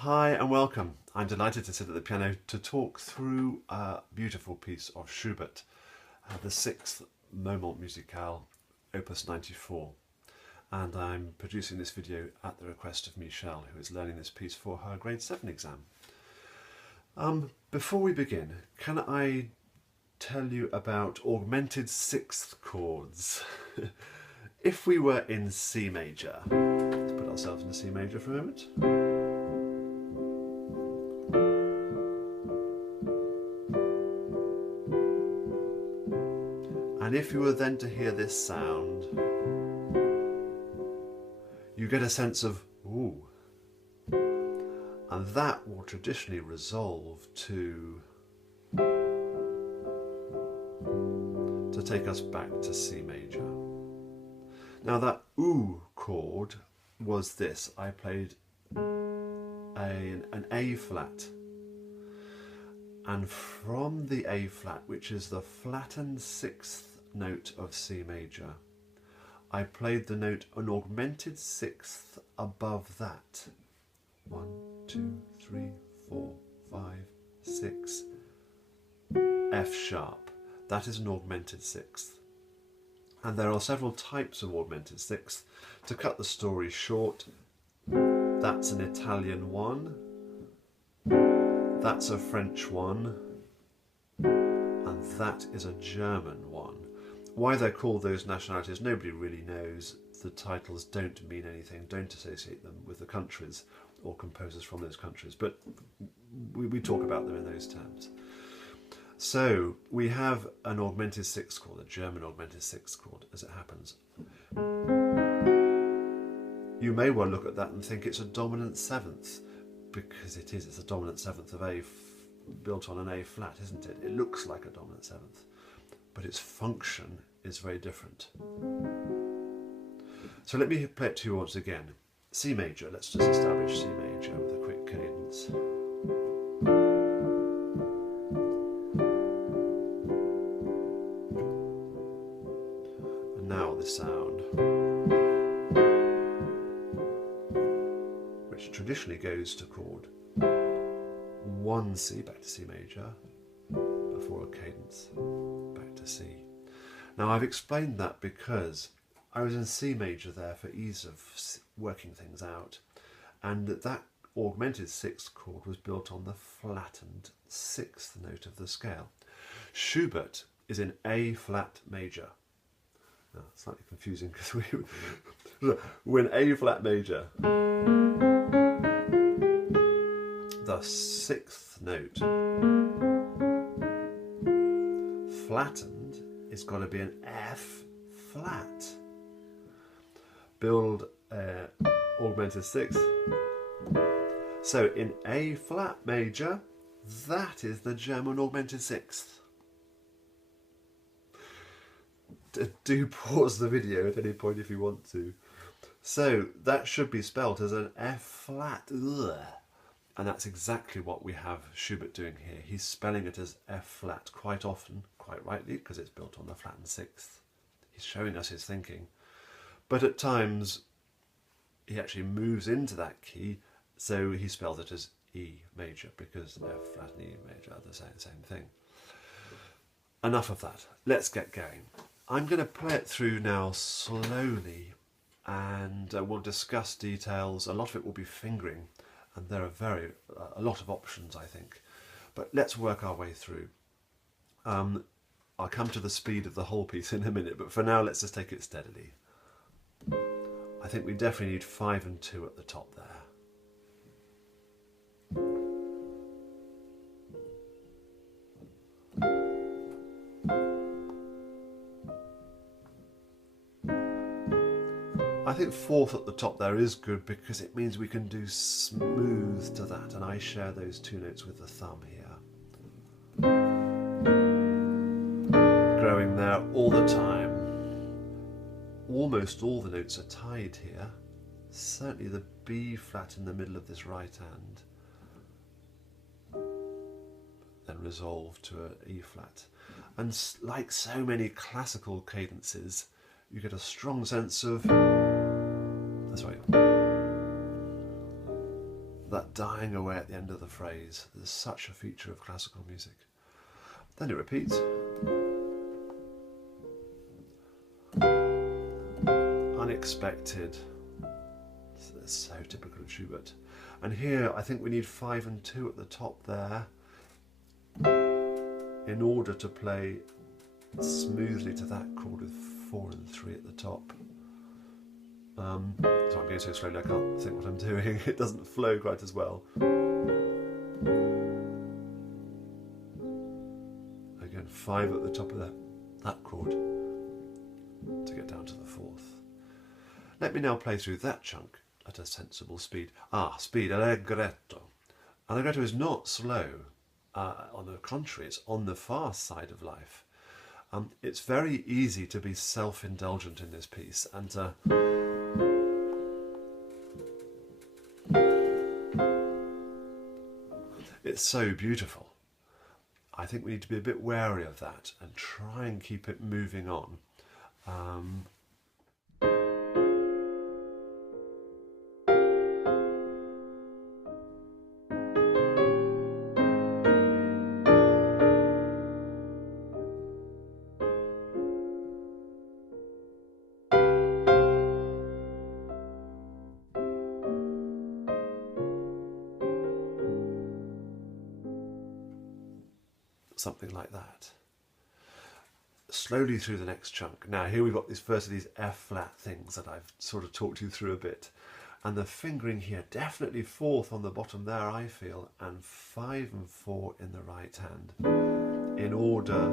Hi and welcome. I'm delighted to sit at the piano to talk through a beautiful piece of Schubert, the sixth Moment Musicale, Opus 94. And I'm producing this video at the request of Michelle, who is learning this piece for her grade 7 exam. Before we begin, can I tell you about augmented sixth chords? If we were in C major, let's put ourselves in C major for a moment. And if you were then to hear this sound, you get a sense of ooh. And that will traditionally resolve to take us back to C major. Now that ooh chord was this. I played an A flat. And from the A flat, which is the flattened sixth note of C major, I played the note an augmented sixth above that. 1, 2, 3, 4, 5, 6. F sharp. That is an augmented sixth. And there are several types of augmented sixth. To cut the story short, that's an Italian one. That's a French one, and that is a German one. Why they're called those nationalities, nobody really knows. The titles don't mean anything, don't associate them with the countries or composers from those countries, but we talk about them in those terms. So we have an augmented sixth chord, a German augmented sixth chord, as it happens. You may well look at that and think it's a dominant seventh, because it is. It's a dominant seventh of A built on an A flat, isn't it? It looks like a dominant seventh, but its function is very different. So let me play it to you once again. C major, let's just establish C major with a quick cadence. And now the sound, which traditionally goes to chord 1C back to C major before a cadence back to C. Now I've explained that because I was in C major there for ease of working things out, and that augmented sixth chord was built on the flattened sixth note of the scale. Schubert is in A flat major. Now, slightly confusing because we're in A flat major. The sixth note flattened is got to be an F flat. Build augmented sixth. So in A flat major, that is the German augmented sixth. Do pause the video at any point if you want to. So that should be spelt as an F flat. Ugh. And that's exactly what we have Schubert doing here. He's spelling it as F flat quite often, quite rightly, because it's built on the flattened sixth. He's showing us his thinking. But at times, he actually moves into that key, so he spells it as E major, because F flat and E major are the same thing. Enough of that. Let's get going. I'm going to play it through now slowly, and we'll discuss details. A lot of it will be fingering. And there are a lot of options, I think. But let's work our way through. I'll come to the speed of the whole piece in a minute, but for now, let's just take it steadily. I think we definitely need 5 and 2 at the top there. I think 4th at the top there is good because it means we can do smooth to that, and I share those 2 notes with the thumb here. Growing there all the time. Almost all the notes are tied here. Certainly the B flat in the middle of this right hand. Then resolve to an E flat. And like so many classical cadences, you get a strong sense of, that's right, that dying away at the end of the phrase is such a feature of classical music. Then it repeats. Unexpected. It's so typical of Schubert. And here I think we need 5 and 2 at the top there in order to play smoothly to that chord with 4 and 3 at the top. So I'm going so slowly I can't think what I'm doing. It doesn't flow quite as well. Again, 5 at the top of that chord to get down to the 4th. Let me now play through that chunk at a sensible speed. Speed, allegretto. Allegretto is not slow. On the contrary, it's on the fast side of life. It's very easy to be self-indulgent in this piece and it's so beautiful. I think we need to be a bit wary of that and try and keep it moving on. Something like that. Slowly through the next chunk. Now here we've got this first of these F-flat things that I've sort of talked you through a bit. And the fingering here, definitely 4th on the bottom there, I feel, and 5 and 4 in the right hand, in order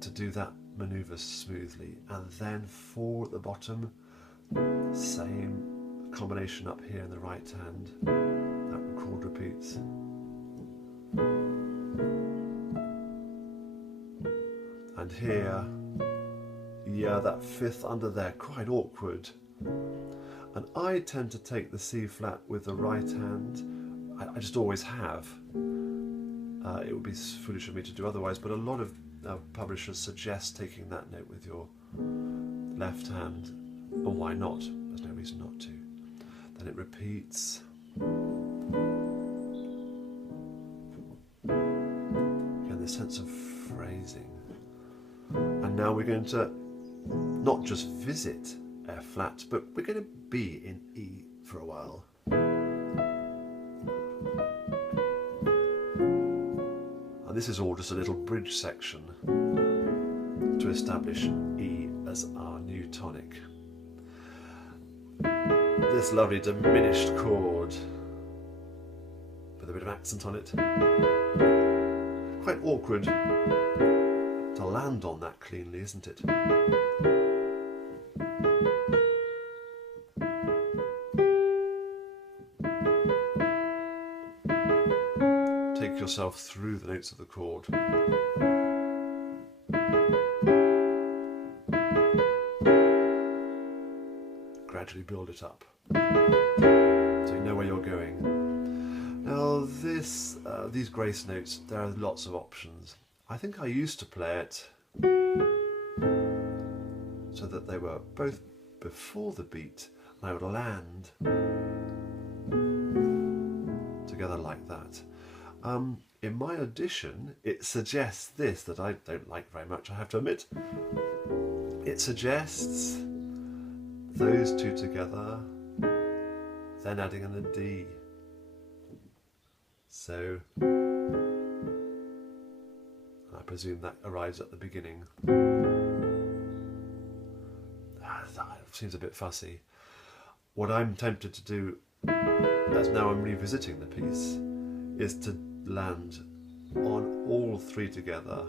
to do that manoeuvre smoothly. And then 4 at the bottom, same combination up here in the right hand, that chord repeats. And here, yeah, that 5th under there, quite awkward. And I tend to take the C flat with the right hand. I just always have. It would be foolish of me to do otherwise, but a lot of publishers suggest taking that note with your left hand. Well, why not? There's no reason not to. Then it repeats. Again, the sense of phrasing. And now we're going to not just visit F flat, but we're going to be in E for a while. And this is all just a little bridge section to establish E as our new tonic. This lovely diminished chord with a bit of accent on it. Quite awkward to land on that cleanly, isn't it? Take yourself through the notes of the chord. Gradually build it up so you know where you're going. Now these grace notes, there are lots of options. I think I used to play it so that they were both before the beat and I would land together like that. In my audition, it suggests this that I don't like very much, I have to admit. It suggests those two together, then adding in a D. So, I presume that arrives at the beginning. That seems a bit fussy. What I'm tempted to do, as now I'm revisiting the piece, is to land on all 3 together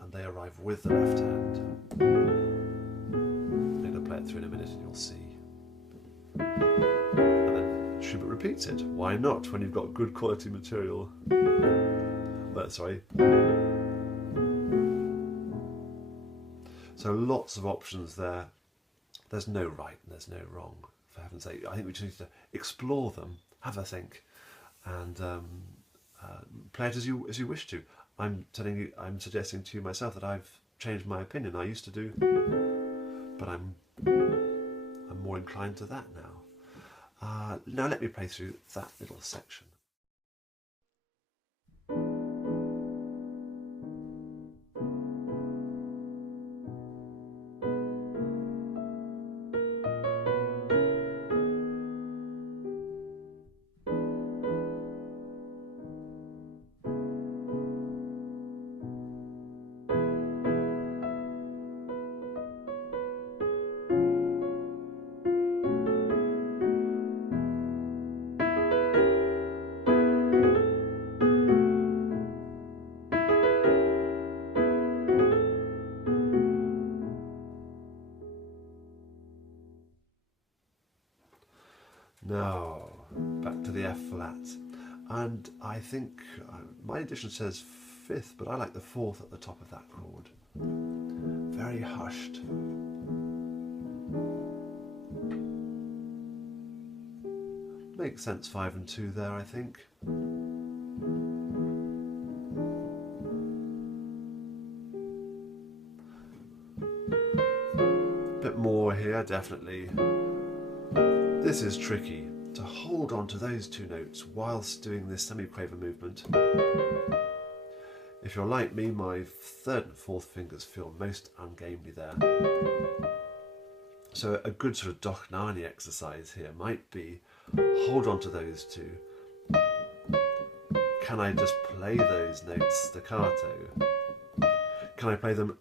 and they arrive with the left hand. I'm going to play it through in a minute and you'll see. And then Schubert repeats it. Why not when you've got good quality material? Sorry. So lots of options there. There's no right and there's no wrong, for heaven's sake. I think we just need to explore them, have a think, and play it as you wish to. I'm suggesting to you myself that I've changed my opinion. I used to do, but I'm more inclined to that now. Now let me play through that little section. Now, back to the F flat, and I think my edition says 5th, but I like the 4th at the top of that chord. Very hushed. Makes sense 5 and 2 there, I think. Bit more here, definitely. This is tricky, to hold on to those 2 notes whilst doing this semi-quaver movement. If you're like me, my 3rd and 4th fingers feel most ungainly there. So a good sort of Dochnani exercise here might be, hold on to those 2. Can I just play those notes staccato? Can I play them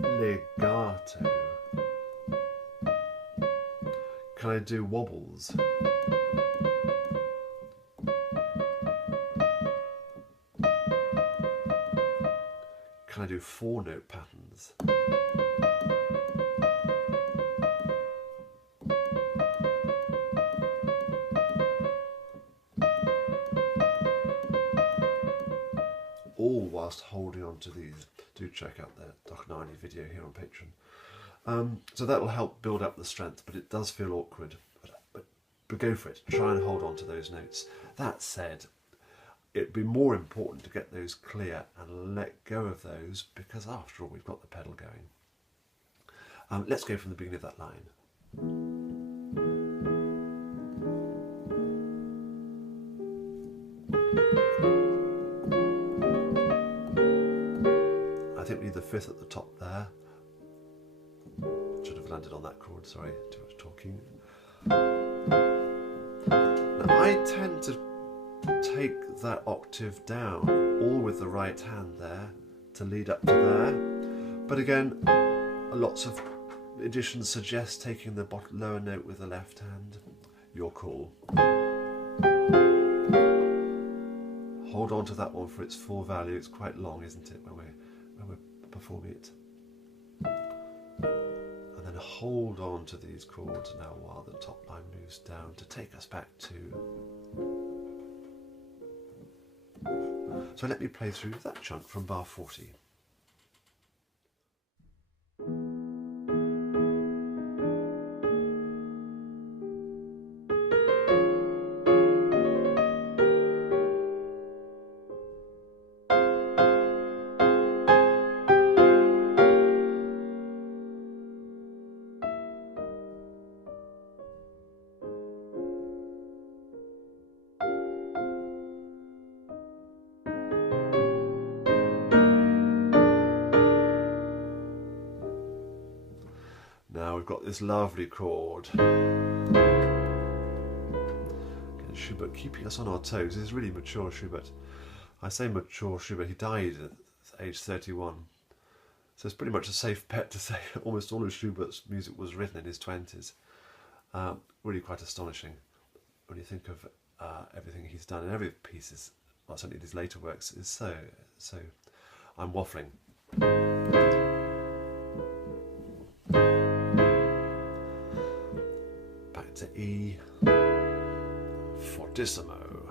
legato? Can I do wobbles? Can I do 4-note patterns? All whilst holding on to these. Do check out the Dochnani video here on Patreon. So that will help build up the strength, but it does feel awkward. But go for it. Try and hold on to those notes. That said, it'd be more important to get those clear and let go of those, because after all, we've got the pedal going. Let's go from the beginning of that line. I think we need the 5th at the top there. Should have landed on that chord, sorry, too much talking. Now I tend to take that octave down, all with the right hand there, to lead up to there. But again, lots of editions suggest taking the lower note with the left hand. Your call. Hold on to that one for its full value. It's quite long, isn't it, when we're performing it. And then hold on to these chords now while the top line moves down to take us back to... So let me play through that chunk from bar 40. Now we've got this lovely chord. Schubert keeping us on our toes. This is really mature Schubert. I say mature Schubert, he died at age 31. So it's pretty much a safe bet to say almost all of Schubert's music was written in his 20s. Really quite astonishing when you think of everything he's done. And every piece is, well, certainly his later works, is so... I'm waffling. Back to E, fortissimo.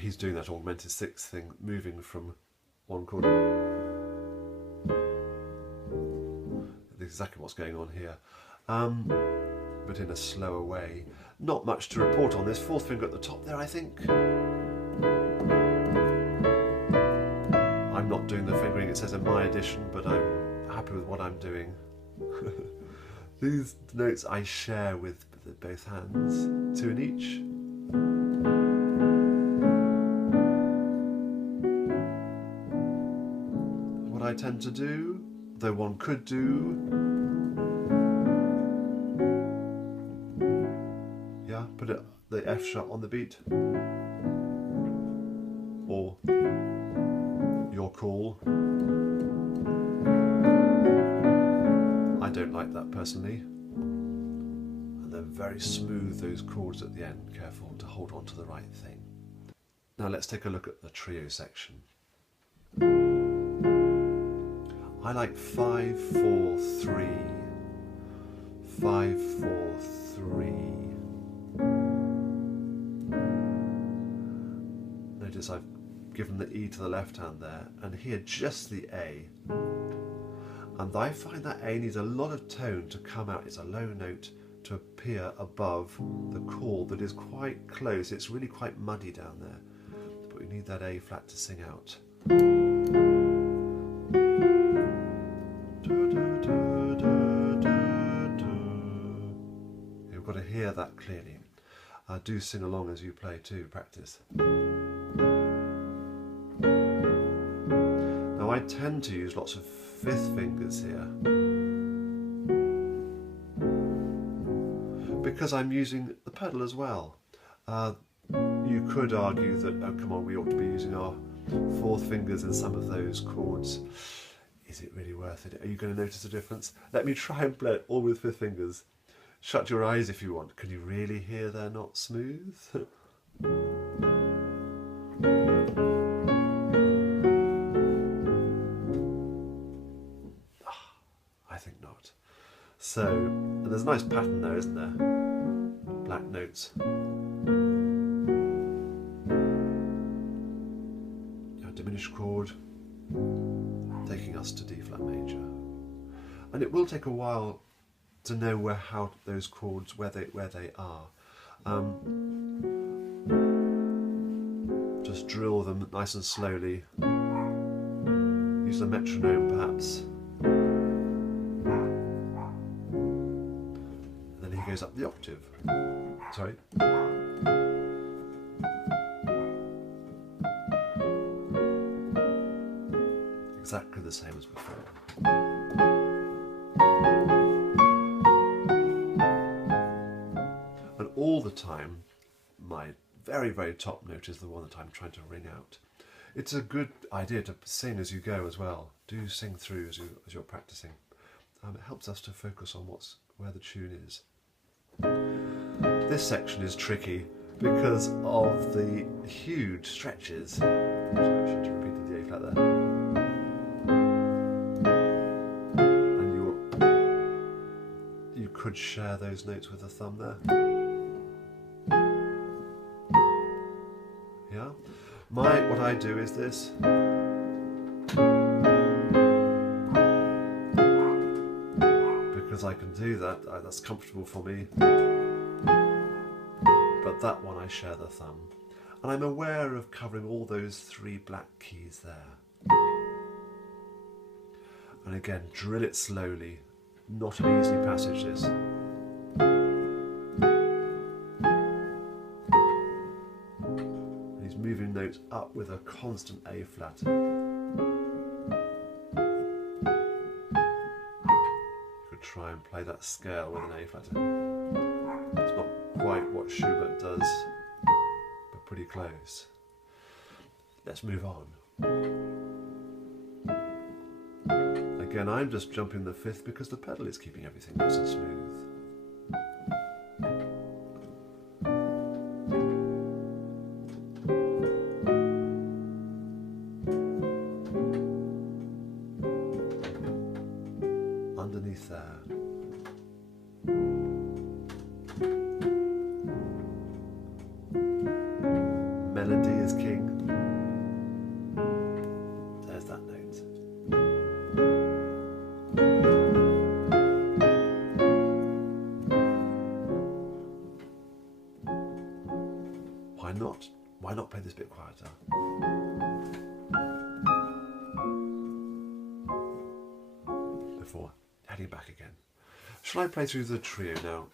He's doing that augmented sixth thing, moving from one chord. Exactly what's going on here, but in a slower way. Not much to report on this. Fourth finger at the top there, I think. I'm not doing the fingering, it says in my edition, but I'm happy with what I'm doing. These notes I share with both hands, 2 in each. What I tend to do, though one could do, yeah, put the F sharp on the beat, or your call. I don't like that personally. And then very smooth those chords at the end, careful to hold on to the right thing. Now let's take a look at the trio section. I like 5, 4, 3, 5, 4, 3. Notice I've given the E to the left hand there, and here just the A. And I find that A needs a lot of tone to come out. It's a low note to appear above the chord that is quite close. It's really quite muddy down there, but we need that A flat to sing out. You've got to hear that clearly. Do sing along as you play too, practice. Now I tend to use lots of 5th fingers here because I'm using the pedal as well. You could argue that, oh come on, we ought to be using our 4th fingers in some of those chords. Is it really worth it? Are you going to notice a difference? Let me try and play it all with 5th fingers. Shut your eyes if you want. Can you really hear they're not smooth? I think not. So, and there's a nice pattern there, isn't there? Black notes. A diminished chord taking us to D flat major. And it will take a while to know how those chords, where they are. Just drill them nice and slowly. Use the metronome perhaps. And then he goes up the octave. Sorry. Exactly the same as before. And all the time, my very, very top note is the one that I'm trying to ring out. It's a good idea to sing as you go as well. Do sing through as you're practicing. It helps us to focus on where the tune is. This section is tricky because of the huge stretches. Sorry, I should have repeated the A flat there. And you could share those notes with the thumb there. Yeah. What I do is this. Because I can do that, that's comfortable for me. But that one I share the thumb. And I'm aware of covering all those 3 black keys there. And again, drill it slowly. Not an easy passage, this. And he's moving notes up with a constant A flat. Try and play that scale with an A flat. It's not quite what Schubert does, but pretty close. Let's move on. Again, I'm just jumping the 5th because the pedal is keeping everything nice and smooth. Underneath there. Melody is king. There's that note. Why not? Why not play this bit quieter? before heading back again. Shall I play through the trio now?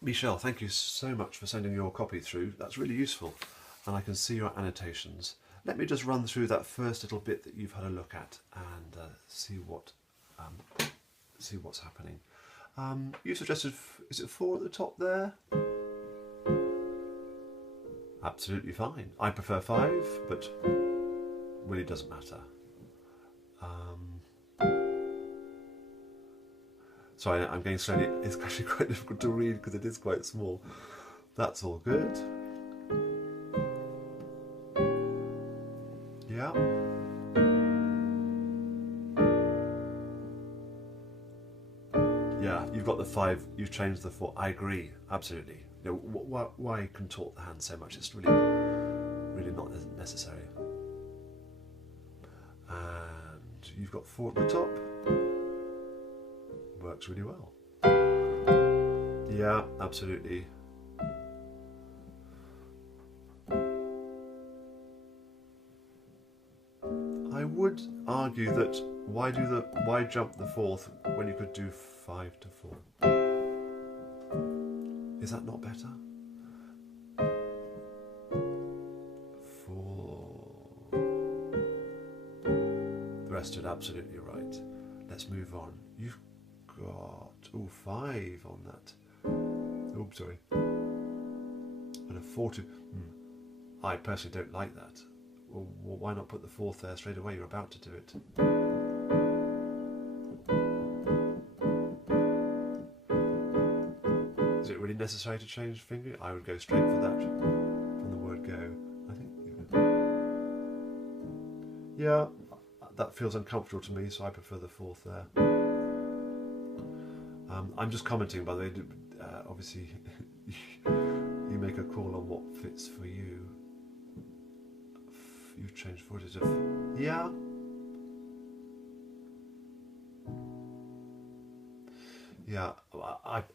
Michelle, thank you so much for sending your copy through. That's really useful, and I can see your annotations. Let me just run through that first little bit that you've had a look at and see what's happening. You suggested, is it 4 at the top there? Absolutely fine. I prefer 5, but really doesn't matter. Sorry, I'm going slowly. It's actually quite difficult to read because it is quite small. That's all good. Yeah. Yeah, you've got the 5, you've changed the 4. I agree, absolutely. You know, why contort the hand so much? It's really not necessary. And you've got 4 at the top. Works really well. Yeah, absolutely. I would argue that why jump the 4th when you could do 5 to 4? Is that not better? 4. The rest are absolutely right. Let's move on. You've got 5 on that. Oops, sorry. And a 4 to. I personally don't like that. Well, why not put the 4th there straight away? You're about to do it. Is it really necessary to change finger? I would go straight for that from the word go. I think. Yeah, that feels uncomfortable to me, so I prefer the 4th there. I'm just commenting, by the way, obviously you make a call on what fits for you. You've changed footage of... Yeah. Yeah,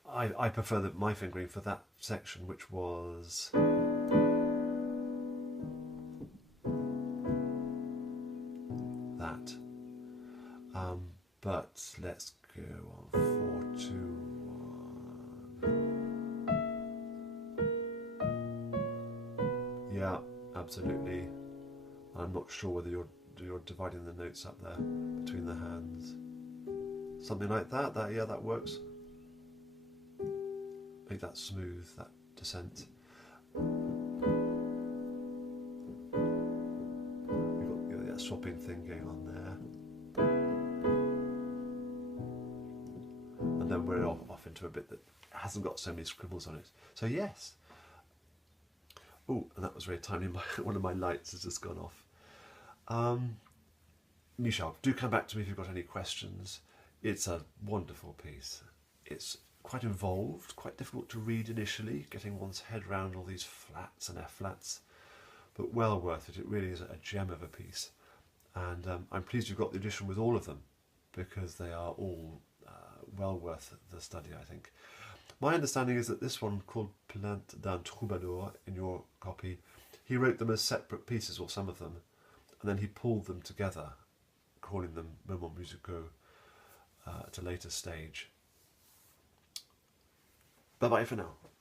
I prefer my fingering for that section, which was... that. But let's go on 4, 2, 1. Yeah, absolutely. I'm not sure whether you're dividing the notes up there between the hands. Something like that. Yeah, that works. Make that smooth, that descent. You've got that swapping thing going on there. And then we're off into a bit that hasn't got so many scribbles on it. So yes. Oh, and that was very timely. One of my lights has just gone off. Michelle, do come back to me if you've got any questions. It's a wonderful piece. It's quite involved, quite difficult to read initially, getting one's head around all these flats and F-flats, but well worth it. It really is a gem of a piece. And I'm pleased you've got the edition with all of them, because they are all well worth the study, I think. My understanding is that this one, called Plainte d'un Troubadour, in your copy, he wrote them as separate pieces, or some of them, and then he pulled them together, calling them moments musicaux at a later stage. Bye bye for now.